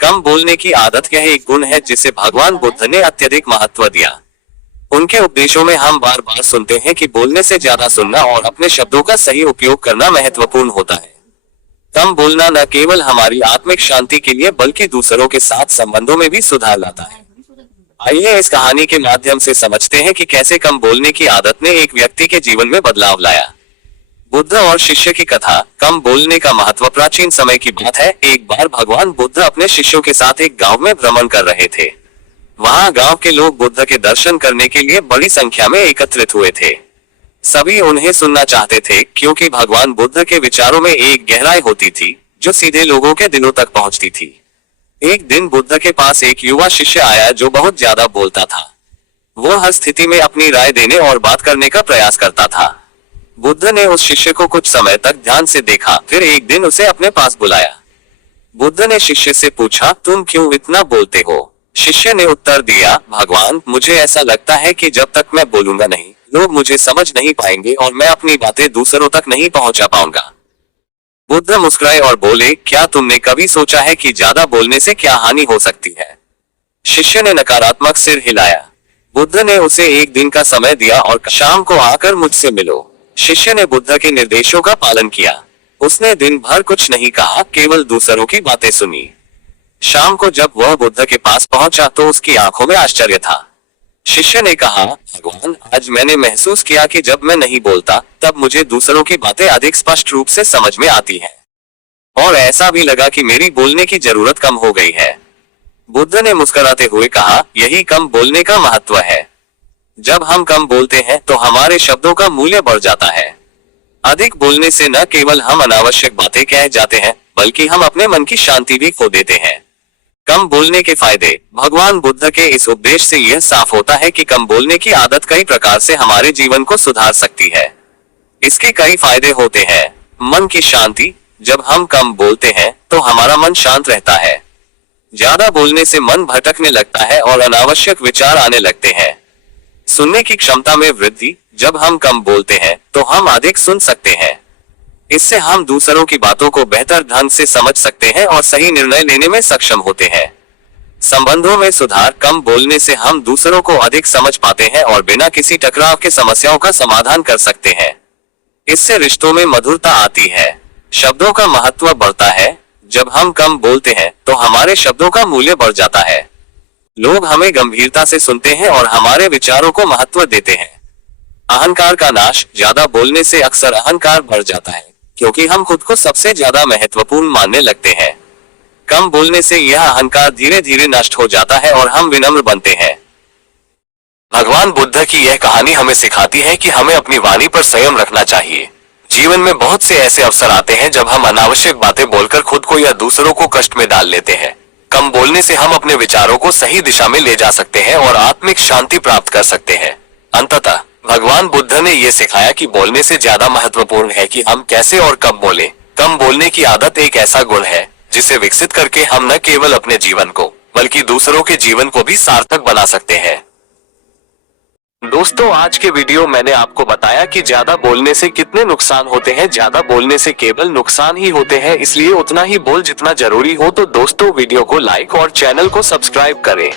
कम बोलने की आदत यह एक गुण है जिसे भगवान बुद्ध ने अत्यधिक महत्व दिया। उनके उपदेशों में हम बार बार सुनते हैं कि बोलने से ज्यादा सुनना और अपने शब्दों का सही उपयोग करना महत्वपूर्ण होता है। कम बोलना न केवल हमारी आत्मिक शांति के लिए बल्कि दूसरों के साथ संबंधों में भी सुधार लाता है। आइए इस कहानी के माध्यम से समझते हैं कि कैसे कम बोलने की आदत ने एक व्यक्ति के जीवन में बदलाव लाया। बुद्ध और शिष्य की कथा। कम बोलने का महत्व प्राचीन समय की बात है। एक बार भगवान बुद्ध अपने शिष्यों के साथ एक गांव में भ्रमण कर रहे थे। वहां गांव के लोग बुद्ध के दर्शन करने के लिए बड़ी संख्या में एकत्रित हुए थे। सभी उन्हें सुनना चाहते थे क्योंकि भगवान बुद्ध के विचारों में एक गहराई होती थी जो सीधे लोगों के दिलों तक पहुंचती थी। एक दिन बुद्ध के पास एक युवा शिष्य आया जो बहुत ज्यादा बोलता था। वो हर स्थिति में अपनी राय देने और बात करने का प्रयास करता था। बुद्ध ने उस शिष्य को कुछ समय तक ध्यान से देखा, फिर एक दिन उसे अपने पास बुलाया। बुद्ध ने शिष्य से पूछा, तुम क्यों इतना बोलते हो? शिष्य ने उत्तर दिया, भगवान, मुझे ऐसा लगता है कि जब तक मैं बोलूंगा नहीं, लोग मुझे समझ नहीं पाएंगे और मैं अपनी बातें दूसरों तक नहीं पहुंचा पाऊंगा। बुद्ध मुस्कुराए और बोले, क्या तुमने कभी सोचा है कि ज्यादा बोलने से क्या हानि हो सकती है? शिष्य ने नकारात्मक सिर हिलाया। बुद्ध ने उसे एक दिन का समय दिया और शाम को आकर मुझसे मिलो। शिष्य ने बुद्ध के निर्देशों का पालन किया। उसने दिन भर कुछ नहीं कहा, केवल दूसरों की बातें सुनी। शाम को जब वह बुद्ध के पास पहुंचा तो उसकी आंखों में आश्चर्य था। शिष्य ने कहा, भगवान, आज मैंने महसूस किया कि जब मैं नहीं बोलता तब मुझे दूसरों की बातें अधिक स्पष्ट रूप से समझ में आती हैं। और ऐसा भी लगा कि मेरी बोलने की जरूरत कम हो गई है। बुद्ध ने मुस्कुराते हुए कहा, यही कम बोलने का महत्व है। जब हम कम बोलते हैं तो हमारे शब्दों का मूल्य बढ़ जाता है। अधिक बोलने से न केवल हम अनावश्यक बातें कह जाते हैं बल्कि हम अपने मन की शांति भी खो देते हैं। कम बोलने के फायदे। भगवान बुद्ध के इस उपदेश से यह साफ होता है कि कम बोलने की आदत कई प्रकार से हमारे जीवन को सुधार सकती है। इसके कई फायदे होते हैं। मन की शांति। जब हम कम बोलते हैं तो हमारा मन शांत रहता है। ज्यादा बोलने से मन भटकने लगता है और अनावश्यक विचार आने लगते हैं। सुनने की क्षमता में वृद्धि। जब हम कम बोलते हैं तो हम अधिक सुन सकते हैं। इससे हम दूसरों की बातों को बेहतर ढंग से समझ सकते हैं और सही निर्णय लेने में सक्षम होते हैं। संबंधों में सुधार। कम बोलने से हम दूसरों को अधिक समझ पाते हैं और बिना किसी टकराव के समस्याओं का समाधान कर सकते हैं। इससे रिश्तों में मधुरता आती है। शब्दों का महत्व बढ़ता है। जब हम कम बोलते हैं तो हमारे शब्दों का मूल्य बढ़ जाता है। लोग हमें गंभीरता से सुनते हैं और हमारे विचारों को महत्व देते हैं। अहंकार का नाश। ज्यादा बोलने से अक्सर अहंकार बढ़ जाता है क्योंकि हम खुद को सबसे ज्यादा महत्वपूर्ण मानने लगते हैं। कम बोलने से यह अहंकार धीरे धीरे नष्ट हो जाता है और हम विनम्र बनते हैं। भगवान बुद्ध की यह कहानी हमें सिखाती है कि हमें अपनी वाणी पर संयम रखना चाहिए। जीवन में बहुत से ऐसे अवसर आते हैं जब हम अनावश्यक बातें बोलकर खुद को या दूसरों को कष्ट में डाल लेते हैं। कम बोलने से हम अपने विचारों को सही दिशा में ले जा सकते हैं और आत्मिक शांति प्राप्त कर सकते हैं। अंततः भगवान बुद्ध ने ये सिखाया कि बोलने से ज्यादा महत्वपूर्ण है कि हम कैसे और कब बोलें। कम बोलने की आदत एक ऐसा गुण है जिसे विकसित करके हम न केवल अपने जीवन को बल्कि दूसरों के जीवन को भी सार्थक बना सकते हैं। दोस्तों, आज के वीडियो मैंने आपको बताया कि ज्यादा बोलने से कितने नुकसान होते हैं। ज्यादा बोलने से केवल नुकसान ही होते हैं, इसलिए उतना ही बोल जितना जरूरी हो। तो दोस्तों, वीडियो को लाइक और चैनल को सब्सक्राइब करें।